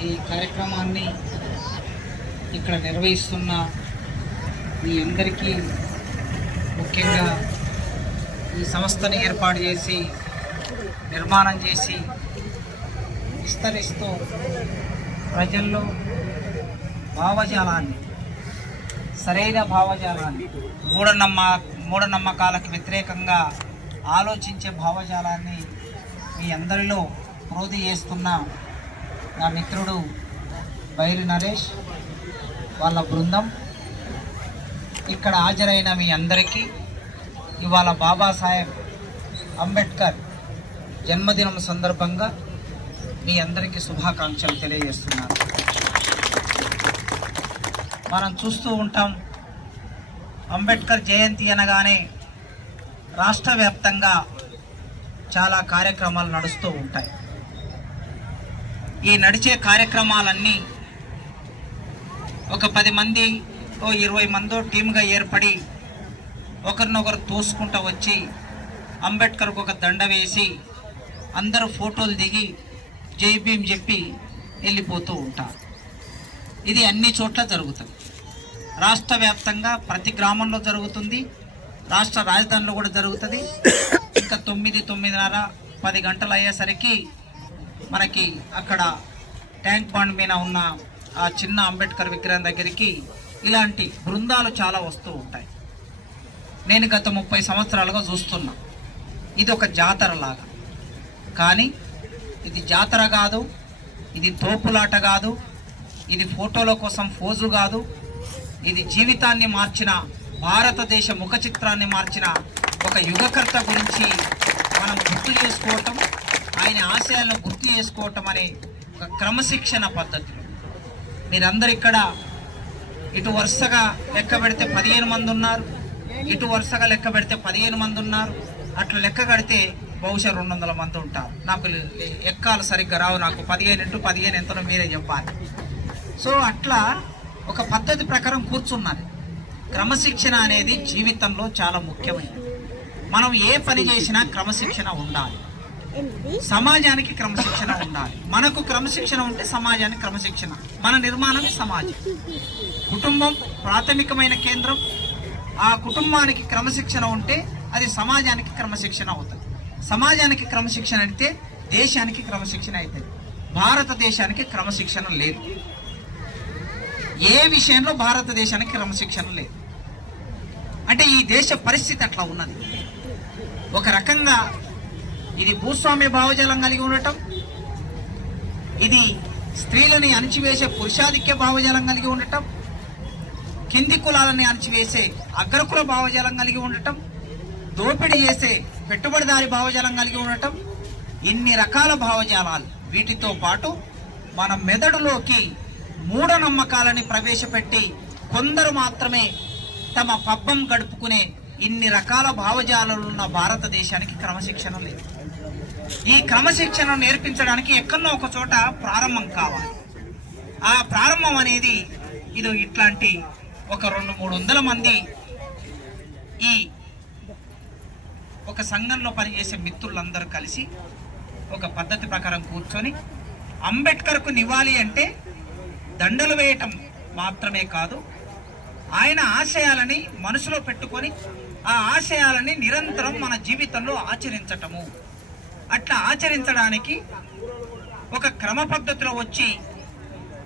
ఈ కార్యక్రమాన్ని ఇక్కడ నిర్వహిస్తున్న మీ అందరికీ ముఖ్యంగా ఈ సంస్థని ఏర్పాటు చేసి నిర్మాణం చేసి విస్తరిస్తూ ప్రజల్లో భావజాలాన్ని సరైన భావజాలాన్ని మూఢనమ్మ మూఢనమ్మకాలకు వ్యతిరేకంగా ఆలోచించే భావజాలాన్ని మీ అందరిలో ప్రోధి చేస్తున్న నా మిత్రుడు బైరి నరేష్ వాళ్ళ బృందం. ఇక్కడ హాజరైన మీ అందరికీ ఇవాళ బాబాసాహెబ్ అంబేద్కర్ జన్మదినం సందర్భంగా మీ అందరికీ శుభాకాంక్షలు తెలియజేస్తున్నాను. మనం చూస్తూ ఉంటాం అంబేద్కర్ జయంతి అనగానే రాష్ట్ర వ్యాప్తంగా చాలా కార్యక్రమాలు నడుస్తూ ఉంటాయి. ఈ నడిచే కార్యక్రమాలన్నీ ఒక పది మంది ఓ ఇరవై మందో టీమ్గా ఏర్పడి ఒకరినొకరు తోసుకుంటూ వచ్చి అంబేద్కర్కు ఒక దండ వేసి అందరూ ఫోటోలు దిగి జై భీమ్ చెప్పి వెళ్ళిపోతూ ఉంటారు. ఇది అన్ని చోట్ల జరుగుతుంది. రాష్ట్ర వ్యాప్తంగా ప్రతి గ్రామంలో జరుగుతుంది. రాష్ట్ర రాజధానిలో కూడా జరుగుతుంది. ఇంకా తొమ్మిది తొమ్మిదిన్నర పది గంటలు అయ్యేసరికి మనకి అక్కడ ట్యాంక్ బండ్ మీద ఉన్న ఆ చిన్న అంబేద్కర్ విగ్రహం దగ్గరికి ఇలాంటి బృందాలు చాలా వస్తూ ఉంటాయి. నేను గత ముప్పై సంవత్సరాలుగా చూస్తున్నా. ఇది ఒక జాతర లాగా కానీ ఇది జాతర కాదు ఇది తోపులాట కాదు ఇది ఫోటోల కోసం ఫోజు కాదు ఇది జీవితాన్ని మార్చిన భారతదేశ ముఖ చిత్రాన్ని మార్చిన ఒక యుగకర్త గురించి మనం గుర్తు చేసుకోవటం ఆయన ఆశయాలను గుర్తు చేసుకోవటం అనే ఒక క్రమశిక్షణ పద్ధతిలో. మీరందరు ఇక్కడ ఇటు వరుసగా లెక్క పెడితే పదిహేను మంది ఉన్నారు ఇటు వరుసగా లెక్క పెడితే పదిహేను మంది ఉన్నారు అట్లా లెక్క కడితే బహుశా రెండు వందల మంది ఉంటారు. నాకు ఎక్కాలు సరిగ్గా రావు నాకు. పదిహేను ఇంటూ పదిహేను ఎంతనో మీరే చెప్పాలి. సో అట్లా ఒక పద్ధతి ప్రకారం కూర్చున్నది క్రమశిక్షణ అనేది జీవితంలో చాలా ముఖ్యమైనది. మనం ఏ పని చేసినా క్రమశిక్షణ ఉండాలి. సమాజానికి క్రమశిక్షణ ఉండాలి. మనకు క్రమశిక్షణ ఉంటే సమాజానికి క్రమశిక్షణ. మన నిర్మాణం సమాజం. కుటుంబం ప్రాథమికమైన కేంద్రం. ఆ కుటుంబానికి క్రమశిక్షణ ఉంటే అది సమాజానికి క్రమశిక్షణ అవుతుంది. సమాజానికి క్రమశిక్షణ అయితే దేశానికి క్రమశిక్షణ అవుతుంది. భారతదేశానికి క్రమశిక్షణ లేదు. ఏ విషయంలో భారతదేశానికి క్రమశిక్షణ లేదు? అంటే ఈ దేశ పరిస్థితి అట్లా ఉన్నది. ఒక రకంగా ఇది భూస్వామ్య భావజాలం కలిగి ఉండటం. ఇది స్త్రీలని అణిచివేసే పురుషాధిక్య భావజాలం కలిగి ఉండటం. కింది కులాలని అణిచివేసే అగ్రకుల భావజాలం కలిగి ఉండటం. దోపిడీ చేసే పెట్టుబడిదారి భావజాలం కలిగి ఉండటం. ఇన్ని రకాల భావజాలాలు వీటితో పాటు మన మెదడులోకి మూఢనమ్మకాలని ప్రవేశపెట్టి కొందరు మాత్రమే తమ పబ్బం గడుపుకునే ఇన్ని రకాల భావజాలాలున్న భారతదేశానికి క్రమశిక్షణ లేదు. ఈ క్రమశిక్షణ నేర్పించడానికి ఎక్కడో ఒక చోట ప్రారంభం కావాలి. ఆ ప్రారంభం అనేది ఇది ఇట్లాంటి ఒక రెండు మూడు వందల మంది ఈ ఒక సంఘంలో పనిచేసే మిత్రులందరూ కలిసి ఒక పద్ధతి ప్రకారం కూర్చొని అంబేద్కర్కు నివాళి అంటే దండలు వేయటం మాత్రమే కాదు ఆయన ఆశయాలని మనసులో పెట్టుకొని ఆ ఆశయాలని నిరంతరం మన జీవితంలో ఆచరించటము. అట్లా ఆచరించడానికి ఒక క్రమ పద్ధతిలో వచ్చి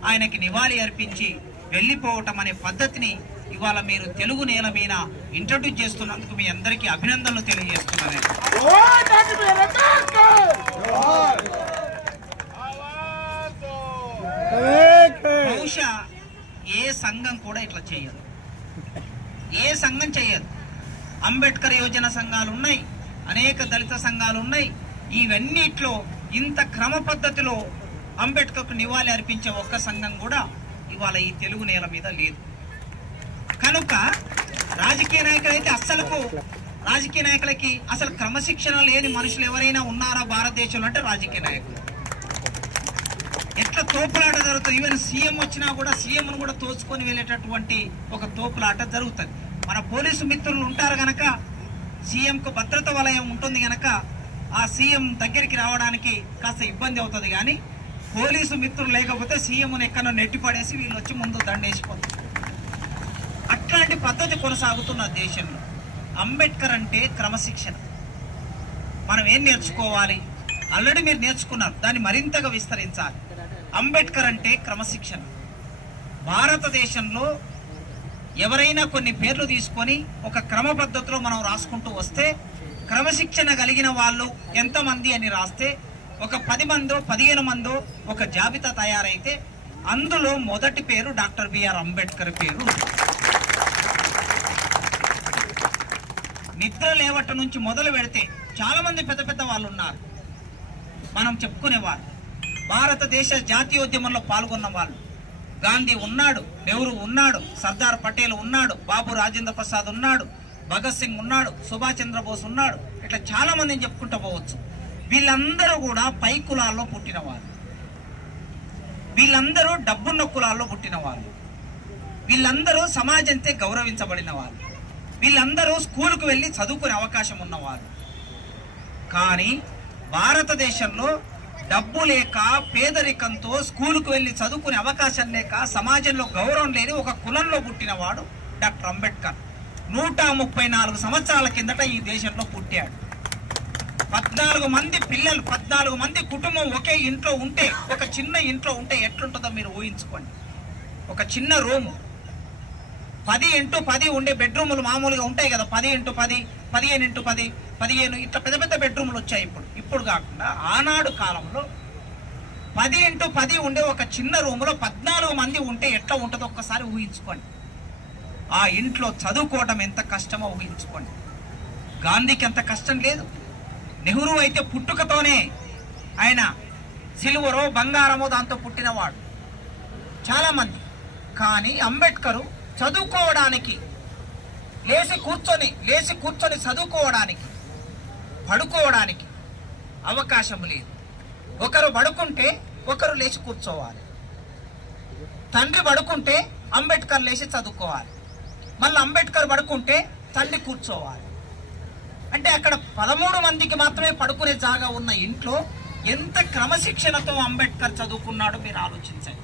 ఆయనకి నివాళి అర్పించి వెళ్ళిపోవటం అనే పద్ధతిని ఇవాళ మీరు తెలుగు నేల మీద ఇంట్రడ్యూస్ చేస్తున్నందుకు మీ అందరికీ అభినందనలు తెలియజేస్తున్నాను. బహుశా ఏ సంఘం కూడా ఇట్లా చేయదు. ఏ సంఘం చేయదు. అంబేద్కర్ యోజన సంఘాలు ఉన్నాయి అనేక దళిత సంఘాలు ఉన్నాయి. ఇవన్నిట్లో ఇంత క్రమ పద్ధతిలో అంబేద్కర్కు నివాళి అర్పించే ఒక్క సంఘం కూడా ఇవాళ ఈ తెలుగు నేల మీద లేదు. కనుక రాజకీయ నాయకులు అయితే అస్సలకు రాజకీయ నాయకులకి అసలు క్రమశిక్షణ లేని మనుషులు ఎవరైనా ఉన్నారా భారతదేశంలో అంటే రాజకీయ నాయకులు. ఎట్లా తోపులాట జరుగుతుంది? ఈవెన్ సీఎం వచ్చినా కూడా సీఎంను కూడా తోచుకొని వెళ్ళేటటువంటి ఒక తోపులాట జరుగుతుంది. మన పోలీసు మిత్రులు ఉంటారు కనుక సీఎంకు భద్రత వలయం ఉంటుంది కనుక ఆ సీఎం దగ్గరికి రావడానికి కాస్త ఇబ్బంది అవుతుంది కానీ పోలీసు మిత్రులు లేకపోతే సీఎంను ఎక్కడో నెట్టిపడేసి వీళ్ళు వచ్చి ముందు దండేసిపోతారు. అట్లాంటి పద్ధతి కొనసాగుతున్న దేశంలో అంబేద్కర్ అంటే క్రమశిక్షణ. మనం ఏం నేర్చుకోవాలి? ఆల్రెడీ మీరు నేర్చుకున్నారు దాన్ని మరింతగా విస్తరించాలి. అంబేద్కర్ అంటే క్రమశిక్షణ. భారతదేశంలో ఎవరైనా కొన్ని పేర్లు తీసుకొని ఒక క్రమ పద్ధతిలో మనం రాసుకుంటూ వస్తే క్రమశిక్షణ కలిగిన వాళ్ళు ఎంతమంది అని రాస్తే ఒక పది మందో పదిహేను మందో ఒక జాబితా తయారైతే అందులో మొదటి పేరు డాక్టర్ బిఆర్ అంబేద్కర్ పేరు. నిద్ర లేవట నుంచి మొదలు పెడితే చాలామంది పెద్ద పెద్ద వాళ్ళు ఉన్నారు మనం చెప్పుకునేవారు. భారతదేశ జాతీయోద్యమంలో పాల్గొన్న వాళ్ళు. గాంధీ ఉన్నాడు నెహ్రూ ఉన్నాడు సర్దార్ పటేల్ ఉన్నాడు బాబు రాజేంద్ర ప్రసాద్ ఉన్నాడు భగత్ సింగ్ ఉన్నాడు సుభాష్ చంద్రబోస్ ఉన్నాడు ఇట్లా చాలా మందిని చెప్పుకుంటూ పోవచ్చు. వీళ్ళందరూ కూడా పై కులాల్లో పుట్టిన వాళ్ళు. వీళ్ళందరూ డబ్బున్న కులాల్లో పుట్టిన వాళ్ళు. వీళ్ళందరూ సమాజంతే గౌరవించబడిన వాళ్ళు. వీళ్ళందరూ స్కూల్కు వెళ్ళి చదువుకునే అవకాశం ఉన్నవాళ్ళు కానీ భారతదేశంలో డబ్బు లేక పేదరికంతో స్కూలుకు వెళ్ళి చదువుకునే అవకాశం లేక సమాజంలో గౌరవం లేని ఒక కులంలో పుట్టినవాడు డాక్టర్ అంబేద్కర్. నూట ముప్పై నాలుగు సంవత్సరాల కిందట ఈ దేశంలో పుట్టాడు. పద్నాలుగు మంది పిల్లలు పద్నాలుగు మంది కుటుంబం ఒకే ఇంట్లో ఉంటే ఒక చిన్న ఇంట్లో ఉంటే ఎట్లుంటుందో మీరు ఊహించుకోండి. ఒక చిన్న రూము. పది ఇంటూ పది ఉండే బెడ్రూములు మామూలుగా ఉంటాయి కదా పది ఇంటూ పది పదిహేను ఇంటూ పది పదిహేను ఇట్లా పెద్ద పెద్ద బెడ్రూములు వచ్చాయి ఇప్పుడు. ఇప్పుడు కాకుండా ఆనాడు కాలంలో పది ఇంటూ పది ఉండే ఒక చిన్న రూములో పద్నాలుగు మంది ఉంటే ఎట్లా ఉంటుందో ఒక్కసారి ఊహించుకోండి. ఆ ఇంట్లో చదువుకోవటం ఎంత కష్టమో ఊహించుకోండి. గాంధీకి అంత కష్టం లేదు. నెహ్రూ అయితే పుట్టుకతోనే ఆయన సిల్వరో బంగారమో దాంతో పుట్టినవాడు. చాలామంది. కానీ అంబేద్కరు చదువుకోవడానికి లేచి కూర్చొని లేచి కూర్చొని చదువుకోవడానికి పడుకోవడానికి అవకాశం లేదు. ఒకరు పడుకుంటే ఒకరు లేచి కూర్చోవాలి. తండ్రి పడుకుంటే అంబేద్కర్ లేచి చదువుకోవాలి. మళ్ళీ అంబేద్కర్ పడుకుంటే తల్లి కూర్చోవాలి. అంటే అక్కడ పదమూడు మందికి మాత్రమే పడుకునే జాగా ఉన్న ఇంట్లో ఎంత క్రమశిక్షణతో అంబేద్కర్ చదువుకున్నాడో మీరు ఆలోచించండి.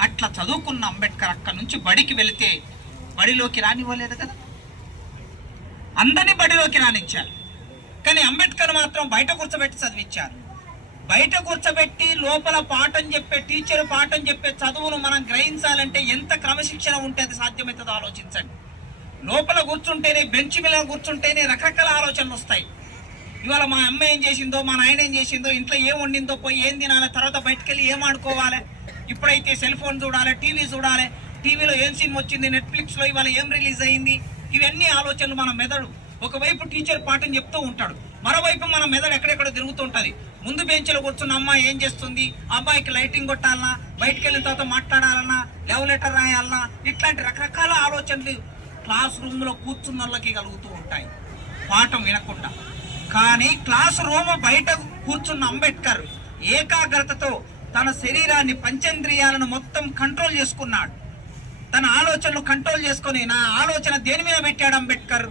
అట్లా చదువుకున్న అంబేద్కర్ అక్కడ నుంచి బడికి వెళితే బడిలోకి రానివ్వలేదు కదా? అందరినీ బడిలోకి రానిచ్చారు. కానీ అంబేద్కర్ మాత్రం బయట కూర్చోబెట్టి చదివించారు బయట కూర్చోబెట్టి లోపల పాఠం చెప్పే టీచర్ పాఠం చెప్పే చదువును మనం గ్రహించాలంటే ఎంత క్రమశిక్షణ ఉంటే అది సాధ్యమవుతుందో ఆలోచించండి. లోపల కూర్చుంటేనే బెంచ్ మీద కూర్చుంటేనే రకరకాల ఆలోచనలు వస్తాయి. ఇవాళ మా అమ్మ ఏం చేసిందో మా నాయన ఏం చేసిందో ఇంట్లో ఏం వండిందో పోయి ఏం తినాలి తర్వాత బయటకు వెళ్ళి ఏం ఆడుకోవాలి? ఇప్పుడైతే సెల్ ఫోన్ చూడాలి టీవీ చూడాలి టీవీలో ఏం సినిమా వచ్చింది నెట్ఫ్లిక్స్లో ఇవాళ ఏం రిలీజ్ అయింది? ఇవన్నీ ఆలోచనలు మన మెదడు. ఒకవైపు టీచర్ పాఠం చెప్తూ ఉంటాడు. మరోవైపు మన మెదడు ఎక్కడెక్కడ తిరుగుతుంటుంది ముందు బెంచ్లో కూర్చున్న అమ్మాయి ఏం చేస్తుంది? అబ్బాయికి లైటింగ్ కొట్టాలన్నా బయటకు వెళ్ళిన తర్వాత మాట్లాడాలన్నా లెవ్ లెటర్ రాయాలన్నా ఇట్లాంటి రకరకాల ఆలోచనలు క్లాస్ రూమ్లో కూర్చున్న వాళ్ళకి కలుగుతూ ఉంటాయి. పాఠం వినకుండా. కానీ క్లాస్ రూమ్ బయట కూర్చున్న అంబేద్కర్ ఏకాగ్రతతో తన శరీరాన్ని పంచేంద్రియాలను మొత్తం కంట్రోల్ చేసుకున్నాడు. తన ఆలోచనలు కంట్రోల్ చేసుకొని నా ఆలోచన దేని మీద పెట్టాడు అంబేద్కర్?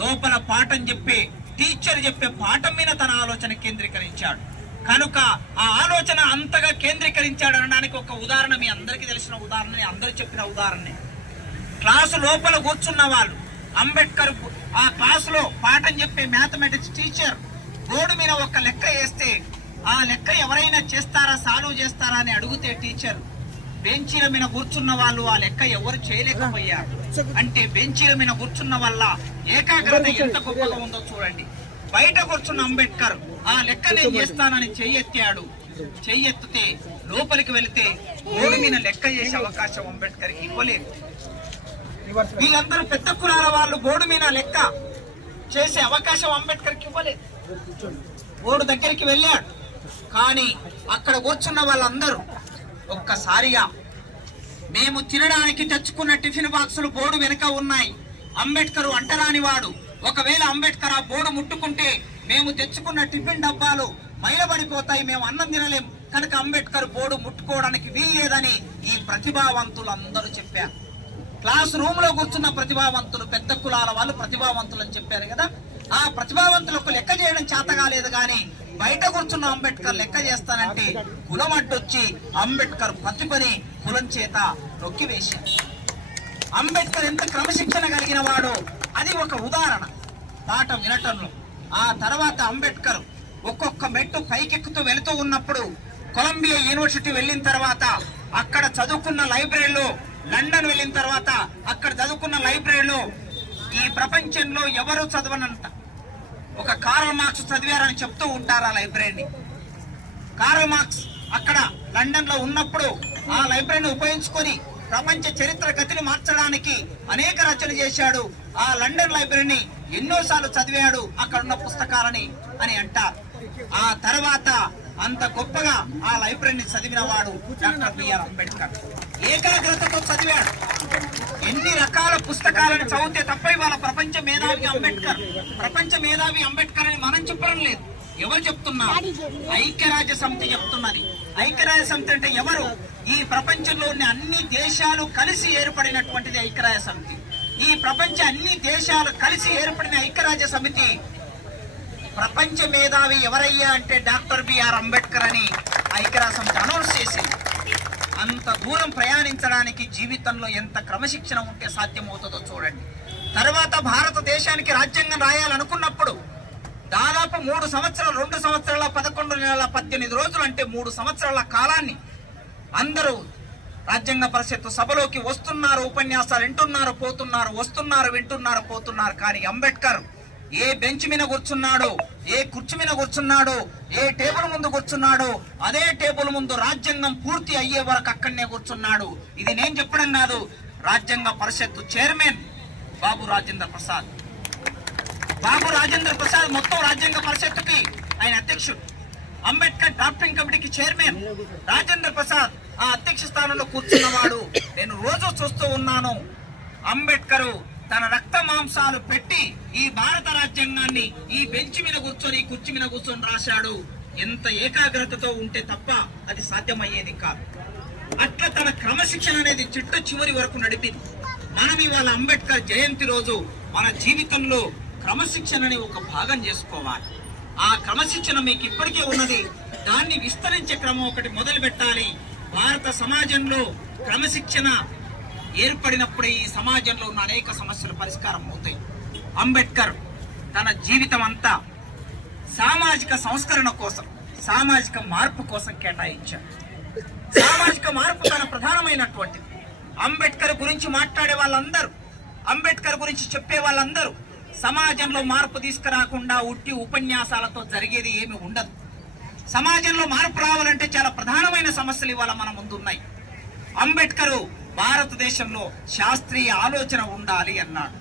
లోపల పాఠం చెప్పే టీచర్ చెప్పే పాఠం మీద తన ఆలోచన కేంద్రీకరించాడు. కనుక ఆ ఆలోచన అంతగా కేంద్రీకరించాడు అనడానికి ఒక ఉదాహరణ మీ అందరికీ తెలిసిన ఉదాహరణ అందరూ చెప్పిన ఉదాహరణే. క్లాసు లోపల కూర్చున్న వాళ్ళు అంబేద్కర్ ఆ క్లాసులో పాఠం చెప్పే మ్యాథమెటిక్స్ టీచర్ బోర్డు మీద ఒక లెక్క వేస్తే ఆ లెక్క ఎవరైనా చేస్తారా సాల్వ్ చేస్తారా? అని అడిగితే టీచర్ బెంచీల మీద కూర్చున్న వాళ్ళు ఆ లెక్క ఎవరు చేయలేకపోయారు. అంటే బెంచీల మీద కూర్చున్న వల్ల ఏకాగ్రత ఎంత గొప్పగా ఉందో చూడండి. బయట కూర్చున్న అంబేద్కర్ ఆ లెక్క నేను చేస్తానని చెయ్యెత్తాడు. చెయ్యెత్తితే లోపలికి వెళితే బోర్డు మీద లెక్క చేసే అవకాశం అంబేద్కర్ ఇవ్వలేదు. వీళ్ళందరూ పెద్ద కులాల వాళ్ళు బోర్డు మీద లెక్క చేసే అవకాశం అంబేద్కర్కి ఇవ్వలేదు. బోర్డు దగ్గరికి వెళ్ళాడు. కానీ అక్కడ కూర్చున్న వాళ్ళందరూ ఒక్కసారిగా మేము తినడానికి తెచ్చుకున్న టిఫిన్ బాక్సులు బోర్డు వెనుక ఉన్నాయి. అంబేద్కర్ అంటరాని వాడు. ఒకవేళ అంబేద్కర్ ఆ బోర్డు ముట్టుకుంటే మేము తెచ్చుకున్న టిఫిన్ డబ్బాలు మైలబడిపోతాయి మేము అన్నం తినలేం. కనుక అంబేద్కర్ బోర్డు ముట్టుకోవడానికి వీల్లేదని ఈ ప్రతిభావంతులు అందరూ చెప్పారు. క్లాస్ రూమ్లో కూర్చున్న ప్రతిభావంతులు పెద్ద కులాల వాళ్ళు ప్రతిభావంతులు అని చెప్పారు కదా. ఆ ప్రతిభావంతులకు లెక్క చేయడం చేత కాలేదు కానీ బయట కూర్చున్న అంబేద్కర్ లెక్క చేస్తానంటే కులం అడ్డొచ్చి అంబేద్కర్ ప్రతిభని కులం చేత నొక్కివేశారు అంబేద్కర్ ఎంత క్రమశిక్షణ కలిగిన వాడు అది ఒక ఉదాహరణ. దాట వినటంలో. ఆ తర్వాత అంబేద్కర్ ఒక్కొక్క మెట్టు పైకెక్కుతూ వెళుతూ ఉన్నప్పుడు కొలంబియా యూనివర్సిటీ వెళ్ళిన తర్వాత అక్కడ చదువుకున్న లైబ్రరీలో లండన్ వెళ్ళిన తర్వాత అక్కడ చదువుకున్న లైబ్రరీలో ఈ ప్రపంచంలో ఎవరు చదవనంత ఒక కారల్ మార్క్స్ చదివారని చెప్తూ ఉంటారు ఆ లైబ్రరీని. కారల్ మార్క్స్ అక్కడ లండన్లో ఉన్నప్పుడు ఆ లైబ్రరీని ఉపయోగించుకొని ప్రపంచ చరిత్ర గతిని మార్చడానికి అనేక రచనలు చేశాడు. ఆ లండన్ లైబ్రరీని ఎన్నోసార్లు చదివాడు. అక్కడ ఉన్న పుస్తకాలని అని అంటారు. ఆ తర్వాత అంత గొప్పగా ఆ లైబ్రరీని చదివిన వాడు డాక్టర్ బిఆర్ అంబేద్కర్. ఏకాగ్రతతో చదివాడు. ఎన్ని రకాల పుస్తకాలను చదివితే తప్ప ఇవాళ ప్రపంచ మేధావి అంబేద్కర్ ప్రపంచ మేధావి అంబేద్కర్ అని మనం చెప్పడం లేదు. ఎవరు చెప్తున్నారు ఐక్యరాజ్య సమితి చెప్తున్నది. ఐక్యరాజ్య సమితి అంటే ఎవరు? ఈ ప్రపంచంలో ఉన్న అన్ని దేశాలు కలిసి ఏర్పడినటువంటిది ఐక్యరాజ్య సమితి. ఈ ప్రపంచ అన్ని దేశాలు కలిసి ఏర్పడిన ఐక్యరాజ్య సమితి ప్రపంచ మేధావి ఎవరయ్యా అంటే డాక్టర్ బిఆర్ అంబేద్కర్ అని ఐక్యరాజ్య సమితి అనౌన్స్ చేసింది. అంత దూరం ప్రయాణించడానికి జీవితంలో ఎంత క్రమశిక్షణ ఉంటే సాధ్యమవుతుందో చూడండి. తర్వాత భారతదేశానికి రాజ్యాంగం రాయాలనుకున్నప్పుడు దాదాపు మూడు సంవత్సరాలు రెండు సంవత్సరాల పదకొండు నెలల పద్దెనిమిది రోజులు అంటే మూడు సంవత్సరాల కాలాన్ని అందరూ రాజ్యాంగ పరిషత్తు సభలోకి వస్తున్నారు ఉపన్యాసాలు వింటున్నారు పోతున్నారు వస్తున్నారు వింటున్నారు పోతున్నారు. కానీ అంబేద్కర్ ఏ బెంచ్ మీద కూర్చున్నాడు ఏ కుర్చీ మీద కూర్చున్నాడు ఏ టేబుల్ ముందు కూర్చున్నాడు అదే టేబుల్ ముందు రాజ్యాంగం పూర్తి అయ్యే వరకు అక్కడనే కూర్చున్నాడు. ఇది నేను చెప్పడం కాదు రాజ్యాంగ పరిషత్తు చైర్మన్ బాబు రాజేంద్ర ప్రసాద్. బాబు రాజేంద్ర ప్రసాద్ మొత్తం రాజ్యాంగ పరిషత్తుకి ఆయన అధ్యక్షుడు. అంబేద్కర్ డ్రాఫ్టింగ్ కమిటీకి చైర్మన్ రాజేంద్ర ప్రసాద్ ఆ అధ్యక్ష స్థానంలో కూర్చున్నవాడు. నేను రోజు చూస్తూ ఉన్నాను. అంబేద్కర్ తన రక్త మాంసాలు పెట్టి ఈ భారత రాజ్యాంగాన్ని ఈ బెంచ్ మీద కూర్చొని కుర్చీ మీద కూర్చొని రాశాడు. ఎంత ఏకాగ్రతతో ఉంటే తప్ప అది సాధ్యమయ్యేది కాదు. అట్లా తన క్రమశిక్షణ అనేది చిట్ట చివరి వరకు నడిపింది. మనం ఇవాళ అంబేద్కర్ జయంతి రోజు మన జీవితంలో క్రమశిక్షణని ఒక భాగం చేసుకోవాలి. ఆ క్రమశిక్షణ మీకు ఇప్పటికే ఉన్నది. దాన్ని విస్తరించే క్రమం ఒకటి మొదలు పెట్టాలి భారత సమాజంలో క్రమశిక్షణ ఏర్పడినప్పుడే ఈ సమాజంలో ఉన్న అనేక సమస్యలు పరిష్కారం అవుతాయి. అంబేద్కర్ తన జీవితం అంతా సామాజిక సంస్కరణ కోసం సామాజిక మార్పు కోసం కేటాయించారు. సామాజిక మార్పు తన ప్రధానమైనటువంటిది. అంబేద్కర్ గురించి మాట్లాడే వాళ్ళందరూ అంబేద్కర్ గురించి చెప్పే వాళ్ళందరూ సమాజంలో మార్పు తీసుకురాకుండా ఉట్టి ఉపన్యాసాలతో జరిగేది ఏమి ఉండదు. సమాజంలో మార్పు రావాలంటే చాలా ప్రధానమైన సమస్యలు ఇవాళ మన ముందు ఉన్నాయి అంబేద్కర్ భారతదేశంలో శాస్త్రీయ ఆలోచన ఉండాలి అన్నాడు.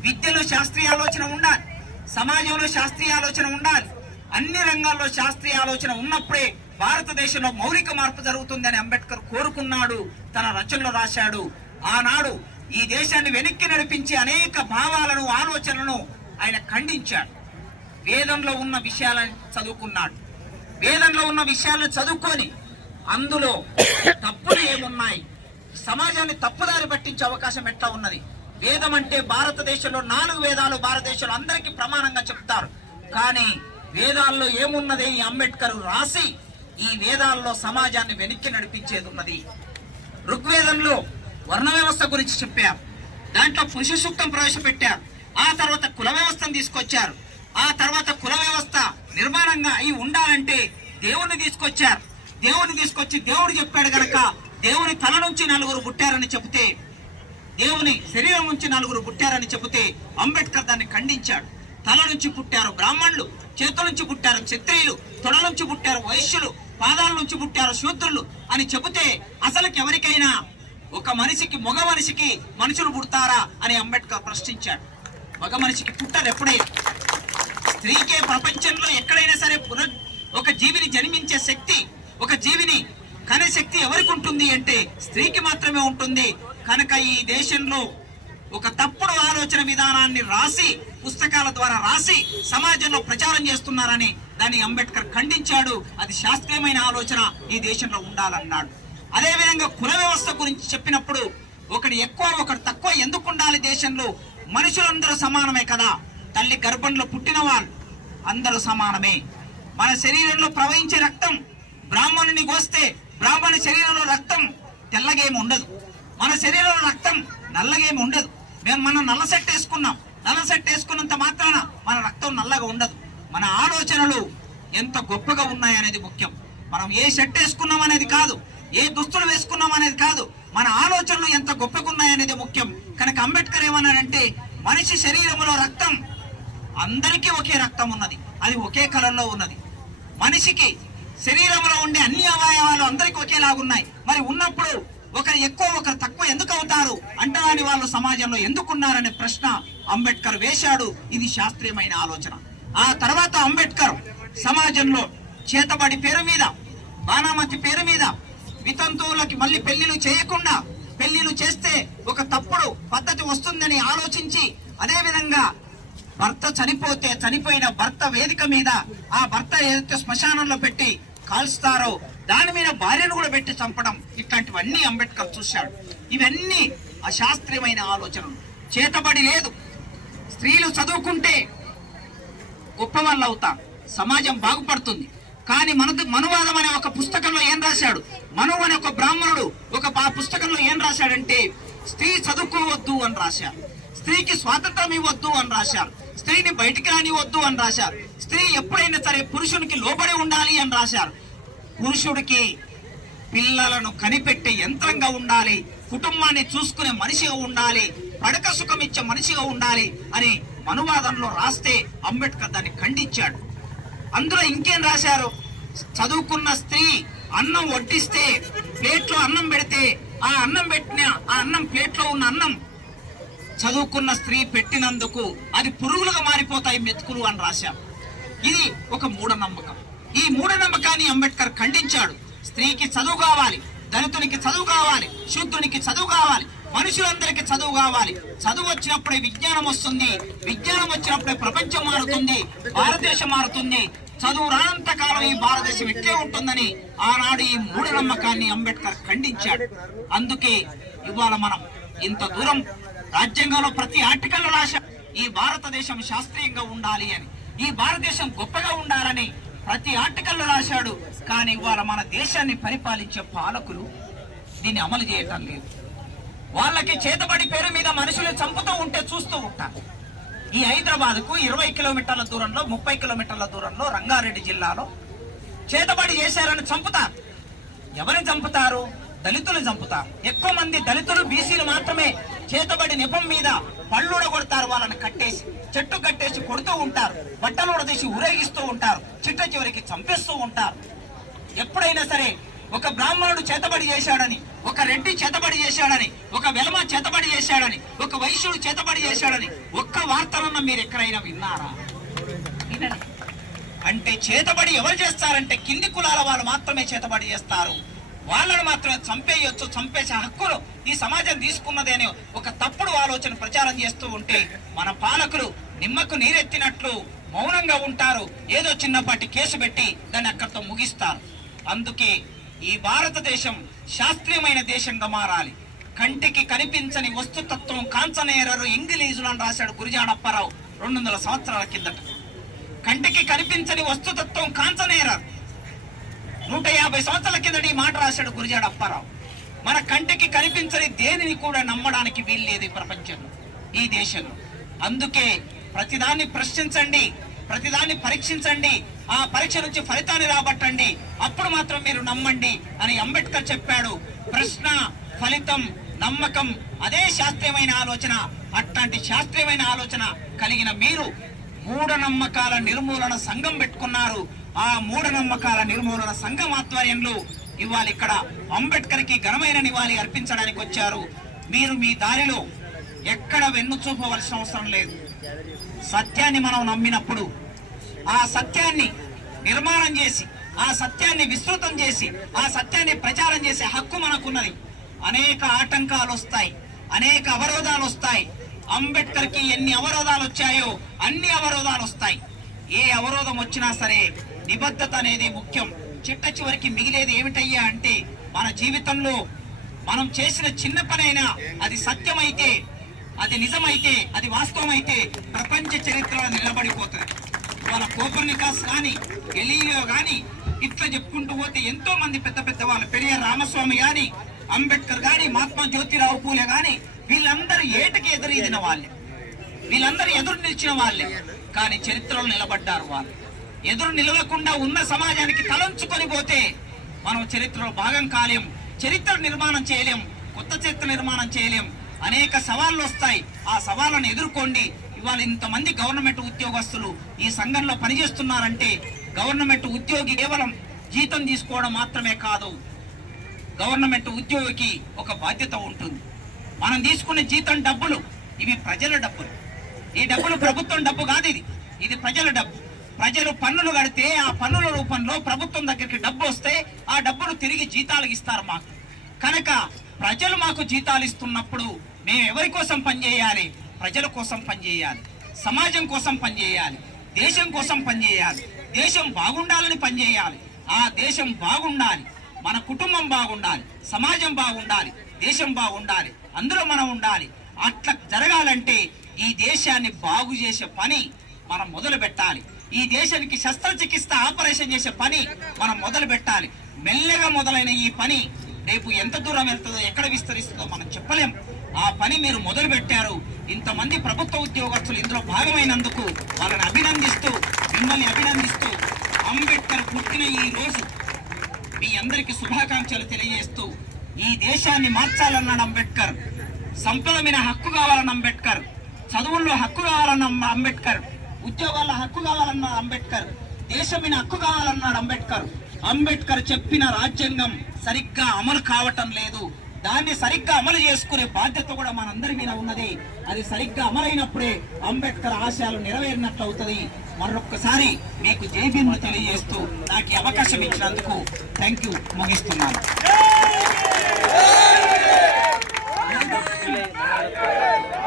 విద్యలో శాస్త్రీయ ఆలోచన ఉండాలి. సమాజంలో శాస్త్రీయ ఆలోచన ఉండాలి. అన్ని రంగాల్లో శాస్త్రీయ ఆలోచన ఉన్నప్పుడే భారతదేశంలో మౌలిక మార్పు జరుగుతుందని అంబేద్కర్ కోరుకున్నాడు తన రచనలు రాశాడు. ఆనాడు ఈ దేశాన్ని వెనక్కి నడిపించే అనేక భావాలను ఆలోచనలను ఆయన ఖండించాడు. వేదంలో ఉన్న విషయాలను చదువుకున్నాడు. వేదంలో ఉన్న విషయాలను చదువుకొని అందులో తప్పులు ఏమున్నాయి? సమాజాన్ని తప్పుదారి పట్టించే అవకాశం ఎట్లా ఉన్నది? వేదం అంటే భారతదేశంలో నాలుగు వేదాలు భారతదేశంలో అందరికీ ప్రమాణంగా చెప్తారు. కానీ వేదాల్లో ఏమున్నది అంబేద్కర్ రాసి ఈ వేదాల్లో సమాజాన్ని వెనక్కి నడిపించేది ఉన్నది. ఋగ్వేదంలో వర్ణ వ్యవస్థ గురించి చెప్పారు. దాంట్లో పురుష సూక్తం ప్రవేశపెట్టారు. ఆ తర్వాత కుల వ్యవస్థను తీసుకొచ్చారు. ఆ తర్వాత కుల వ్యవస్థ నిర్మాణంగా అయి ఉండాలంటే దేవుణ్ణి తీసుకొచ్చారు. దేవుణ్ణి తీసుకొచ్చి దేవుడు చెప్పాడు గనక దేవుని తల నుంచి నలుగురు పుట్టారని చెబితే దేవుని శరీరం నుంచి నలుగురు పుట్టారని చెబితే అంబేద్కర్ దాన్ని ఖండించాడు. తల నుంచి పుట్టారు బ్రాహ్మణులు చేతుల నుంచి పుట్టారు క్షత్రియులు తొడ నుంచి పుట్టారు వైశ్యులు పాదాల నుంచి పుట్టారు శూద్రులు అని చెబితే అసలుకి ఎవరికైనా ఒక మనిషికి మగ మనిషికి మనుషులు పుడతారా అని అంబేద్కర్ ప్రశ్నించాడు. మగ మనిషికి పుట్టారు ఎప్పుడైనా స్త్రీకే ప్రపంచంలో ఎక్కడైనా సరే పునర్ ఒక జీవిని జన్మించే శక్తి ఒక జీవిని కనశక్తి ఎవరికి ఉంటుంది అంటే స్త్రీకి మాత్రమే ఉంటుంది. కనుక ఈ దేశంలో ఒక తప్పుడు ఆలోచన విధానాన్ని రాసి పుస్తకాల ద్వారా రాసి సమాజంలో ప్రచారం చేస్తున్నారని దాన్ని అంబేద్కర్ ఖండించాడు. అది శాస్త్రీయమైన ఆలోచన ఈ దేశంలో ఉండాలన్నాడు. అదేవిధంగా కుల వ్యవస్థ గురించి చెప్పినప్పుడు ఒకటి ఎక్కువ ఒకటి తక్కువ ఎందుకు ఉండాలి దేశంలో? మనుషులందరూ సమానమే కదా. తల్లి గర్భంలో పుట్టిన వాళ్ళు అందరూ సమానమే. మన శరీరంలో ప్రవహించే రక్తం బ్రాహ్మణుని కోస్తే బ్రాహ్మణ శరీరంలో రక్తం తెల్లగేమి ఉండదు. మన శరీరంలో రక్తం నల్లగేమి ఉండదు. మేము మనం నల్ల సెట్ వేసుకున్నాం. నల్ల సెట్ వేసుకున్నంత మాత్రాన మన రక్తం నల్లగా ఉండదు. మన ఆలోచనలు ఎంత గొప్పగా ఉన్నాయనేది ముఖ్యం. మనం ఏ షర్ట్ వేసుకున్నాం అనేది కాదు ఏ దుస్తులు వేసుకున్నాం అనేది కాదు మన ఆలోచనలు ఎంత గొప్పగా ఉన్నాయనేది ముఖ్యం. కనుక అంబేద్కర్ ఏమన్నాడంటే మనిషి శరీరంలో రక్తం అందరికీ ఒకే రక్తం ఉన్నది. అది ఒకే కలర్లో ఉన్నది. మనిషికి శరీరంలో ఉండే అన్ని అవయవాలు అందరికీ ఒకేలాగున్నాయి. మరి ఉన్నప్పుడు ఒకరు ఎక్కువ ఒకరు తక్కువ ఎందుకు అవుతారు? అంటరాని వాళ్ళు సమాజంలో ఎందుకున్నారనే ప్రశ్న అంబేద్కర్ వేశాడు. ఇది శాస్త్రీయమైన ఆలోచన. ఆ తర్వాత అంబేద్కర్ సమాజంలో చేతబడి పేరు మీద బాణామతి పేరు మీద వితంతువులకి మళ్ళీ పెళ్ళిలు చేయకుండా పెళ్ళిలు చేస్తే ఒక తప్పుడు పద్ధతి వస్తుందని ఆలోచించి అదేవిధంగా భర్త చనిపోతే చనిపోయిన భర్త వేదిక మీద ఆ భర్త ఏదైతే శ్మశానంలో పెట్టి కాల్స్తారో దాని మీద భార్యను కూడా పెట్టి చంపడం ఇట్లాంటివన్నీ అంబేద్కర్ చూశాడు. ఇవన్నీ అశాస్త్రీయమైన ఆలోచనలు. చేతబడి లేదు. స్త్రీలు చదువుకుంటే గొప్ప వాళ్ళు అవుతాం సమాజం బాగుపడుతుంది. కానీ మనది మనువాదం అనే ఒక పుస్తకంలో ఏం రాశాడు? మను అనే ఒక బ్రాహ్మణుడు ఒక ఆ పుస్తకంలో ఏం రాశాడంటే స్త్రీ చదువుకోవద్దు అని రాశారు. స్త్రీకి స్వాతంత్రం ఇవ్వద్దు అని రాశారు. స్త్రీని బయటికి రానివద్దు అని రాశారు. స్త్రీ ఎప్పుడైనా సరే పురుషునికి లోబడి ఉండాలి అని రాశారు. పురుషుడికి పిల్లలను కనిపెట్టే యంత్రంగా ఉండాలి కుటుంబాన్ని చూసుకునే మనిషిగా ఉండాలి పడక సుఖం ఇచ్చే మనిషిగా ఉండాలి అని మనువాదంలో రాస్తే అంబేద్కర్ దాన్ని ఖండించాడు. అందులో ఇంకేం రాశారు? చదువుకున్న స్త్రీ అన్నం వడ్డిస్తే ప్లేట్లో అన్నం పెడితే ఆ అన్నం పెట్టిన ఆ అన్నం ప్లేట్లో ఉన్న అన్నం చదువుకున్న స్త్రీ పెట్టినందుకు అది పురుగులుగా మారిపోతాయి మెతుకులు అని రాశారు ఇది ఒక మూఢనమ్మకం. ఈ మూఢనమ్మకాన్ని అంబేద్కర్ ఖండించాడు. స్త్రీకి చదువు కావాలి దళితునికి చదువు కావాలి శుద్ధునికి చదువు కావాలి మనుషులందరికీ చదువు కావాలి. చదువు వచ్చినప్పుడే విజ్ఞానం వస్తుంది విజ్ఞానం వచ్చినప్పుడే ప్రపంచం మారుతుంది భారతదేశం మారుతుంది. చదువు రానంత కాలం ఈ భారతదేశం ఇట్లే ఉంటుందని ఆనాడు ఈ మూఢనమ్మకాన్ని అంబేద్కర్ ఖండించాడు. అందుకే ఇవాళ మనం ఇంత దూరం రాజ్యాంగంలో ప్రతి ఆర్టికల్ రాశ ఈ భారతదేశం శాస్త్రీయంగా ఉండాలి అని ఈ భారతదేశం గొప్పగా ఉండాలని ప్రతి ఆర్టికల్లో రాశాడు. కానీ ఇవాళ మన దేశాన్ని పరిపాలించే పాలకులు దీన్ని అమలు చేయటం లేదు. వాళ్ళకి చేతబడి పేరు మీద మనుషులు చంపుతూ ఉంటే చూస్తూ ఉంటారు. ఈ హైదరాబాద్కు ఇరవై కిలోమీటర్ల దూరంలో ముప్పై కిలోమీటర్ల దూరంలో రంగారెడ్డి జిల్లాలో చేతబడి చేశారని చంపుతారు. ఎవరిని చంపుతారు? దళితులు చంపుతారు ఎక్కువ మంది దళితులు బీసీలు మాత్రమే చేతబడి నిపం మీద పళ్ళుడ కొడతారు వాళ్ళని కట్టేసి చెట్టు కట్టేసి కొడుతూ ఉంటారు. బట్టలు ఉడదీసి ఊరేగిస్తూ ఉంటారు. చిట్ట చివరికి చంపేస్తూ ఉంటారు. ఎప్పుడైనా సరే ఒక బ్రాహ్మణుడు చేతబడి చేశాడని ఒక రెడ్డి చేతబడి చేశాడని ఒక వెలమ చేతబడి చేశాడని ఒక వైశ్యుడు చేతబడి చేశాడని ఒక్క వార్తలన్న మీరు ఎక్కడైనా విన్నారా? అంటే చేతబడి ఎవరు చేస్తారంటే కింది కులాల వాళ్ళు మాత్రమే చేతబడి చేస్తారు. వాళ్ళను మాత్రమే చంపేయొచ్చు చంపేసే హక్కులు ఈ సమాజం తీసుకున్నది అనే ఒక తప్పుడు ఆలోచన ప్రచారం చేస్తూ ఉంటే మన పాలకులు నిమ్మకు నీరెత్తినట్లు మౌనంగా ఉంటారు. ఏదో చిన్నపాటి కేసు పెట్టి దాన్ని అక్కడితో ముగిస్తారు. అందుకే ఈ భారతదేశం శాస్త్రీయమైన దేశంగా మారాలి. కంటికి కనిపించని వస్తుతత్వం కాంచనేరరు ఇంగ్లీజులు అని రాశాడు గురిజాడప్పారావు రెండు వందల సంవత్సరాల కిందట. కంటికి కనిపించని వస్తుతత్వం కాంచనేరరు. నూట యాభై సంవత్సరాల కిందట ఈ మాట రాశాడు గురిజాడ అప్పారావు. మన కంటికి కనిపించని దేనిని కూడా నమ్మడానికి వీల్లేదు ఈ ప్రపంచంలో ఈ దేశంలో. అందుకే ప్రతిదాన్ని ప్రశ్నించండి ప్రతిదాన్ని పరీక్షించండి ఆ పరీక్ష నుంచి ఫలితాన్ని రాబట్టండి. అప్పుడు మాత్రం మీరు నమ్మండి అని అంబేద్కర్ చెప్పాడు. ప్రశ్న ఫలితం నమ్మకం అదే శాస్త్రీయమైన ఆలోచన. అట్లాంటి శాస్త్రీయమైన ఆలోచన కలిగిన మీరు మూఢనమ్మకాల నిర్మూలన సంఘం పెట్టుకున్నారు. ఆ మూఢనమ్మకాల నిర్మూలన సంఘం ఆధ్వర్యంలో ఇవాళ ఇక్కడ అంబేద్కర్కి ఘనమైన నివాళి అర్పించడానికి వచ్చారు. మీరు మీ దారిలో ఎక్కడ వెన్ను చూపవలసిన అవసరం లేదు. సత్యాన్ని మనం నమ్మినప్పుడు ఆ సత్యాన్ని నిర్మాణం చేసి ఆ సత్యాన్ని విస్తృతం చేసి ఆ సత్యాన్ని ప్రచారం చేసే హక్కు మనకున్నది. అనేక ఆటంకాలు వస్తాయి అనేక అవరోధాలు వస్తాయి. అంబేద్కర్కి ఎన్ని అవరోధాలు వచ్చాయో అన్ని అవరోధాలు వస్తాయి. ఏ అవరోధం వచ్చినా సరే నిబద్ధత అనేది ముఖ్యం. చిట్ట చివరికి మిగిలేది ఏమిటయ్యా అంటే మన జీవితంలో మనం చేసిన చిన్న పనైనా అది సత్యమైతే అది నిజమైతే అది వాస్తవం అయితే ప్రపంచ చరిత్రలో నిలబడిపోతుంది. వాళ్ళ కోపర్నికాస్ కానీ గెలీలియో కానీ ఇట్లా చెప్పుకుంటూ పోతే ఎంతో మంది పెద్ద పెద్ద వాళ్ళు పెరియార్ రామస్వామి గాని అంబేద్కర్ కానీ మహాత్మా జ్యోతిరావు పూలే కానీ వీళ్ళందరూ ఏటకి ఎదురీదిన వాళ్ళే. వీళ్ళందరూ ఎదురు నిలిచిన వాళ్ళే. కానీ చరిత్రలో నిలబడ్డారు వాళ్ళు. ఎదురు నిలవకుండా ఉన్న సమాజానికి తలంచుకొని పోతే మనం చరిత్రలో భాగం కాలేం చరిత్ర నిర్మాణం చేయలేం కొత్త చరిత్ర నిర్మాణం చేయలేం. అనేక సవాళ్ళు వస్తాయి. ఆ సవాళ్ళను ఎదుర్కోండి. ఇవాళ ఇంతమంది గవర్నమెంట్ ఉద్యోగస్తులు ఈ సంఘంలో పనిచేస్తున్నారంటే గవర్నమెంట్ ఉద్యోగి కేవలం జీతం తీసుకోవడం మాత్రమే కాదు గవర్నమెంట్ ఉద్యోగికి ఒక బాధ్యత ఉంటుంది. మనం తీసుకునే జీతం డబ్బులు. ఇవి ప్రజల డబ్బులు. ఈ డబ్బులు ప్రభుత్వం డబ్బు కాదు ఇది. ఇది ప్రజల డబ్బు. ప్రజలు పన్నులు కడితే ఆ పన్నుల రూపంలో ప్రభుత్వం దగ్గరికి డబ్బు వస్తే ఆ డబ్బును తిరిగి జీతాలు ఇస్తారు మాకు. కనుక ప్రజలు మాకు జీతాలు ఇస్తున్నప్పుడు మేము ఎవరి కోసం పనిచేయాలి? ప్రజల కోసం పనిచేయాలి. సమాజం కోసం పనిచేయాలి. దేశం కోసం పనిచేయాలి. దేశం బాగుండాలని పనిచేయాలి. ఆ దేశం బాగుండాలి. మన కుటుంబం బాగుండాలి. సమాజం బాగుండాలి. దేశం బాగుండాలి. అందులో మనం ఉండాలి. అట్లా జరగాలంటే ఈ దేశాన్ని బాగు చేసే పని మనం మొదలు పెట్టాలి ఈ దేశానికి శస్త్రచికిత్స ఆపరేషన్ చేసే పని మనం మొదలు పెట్టాలి. మెల్లగా మొదలైన ఈ పని రేపు ఎంత దూరం వెళ్తుందో ఎక్కడ విస్తరిస్తుందో మనం చెప్పలేం. ఆ పని మీరు మొదలు పెట్టారు. ఇంతమంది ప్రభుత్వ ఉద్యోగస్తులు ఇందులో భాగమైనందుకు వాళ్ళని అభినందిస్తూ మిమ్మల్ని అభినందిస్తూ అంబేద్కర్ పుట్టిన ఈ రోజు మీ అందరికి శుభాకాంక్షలు తెలియజేస్తూ ఈ దేశాన్ని మార్చాలన్నాడు అంబేద్కర్. సంపదమైన హక్కు కావాలన్న అంబేద్కర్. చదువుల్లో హక్కు కావాలన్న అంబేద్కర్. ఉద్యోగాల హక్కు కావాలన్నాడు అంబేద్కర్. దేశం మీద హక్కు కావాలన్నాడు అంబేద్కర్. అంబేద్కర్ చెప్పిన రాజ్యాంగం సరిగ్గా అమలు కావటం లేదు. దాన్ని సరిగ్గా అమలు చేసుకునే బాధ్యత కూడా మనందరి మీద ఉన్నది. అది సరిగ్గా అమలైనప్పుడే అంబేద్కర్ ఆశయాలు నెరవేరినట్లు అవుతుంది మరొక్కసారి మీకు జైబీములు తెలియజేస్తూ నాకు అవకాశం ఇచ్చినందుకు థ్యాంక్ యూ ముగిస్తున్నాను. ధన్యవాదాలు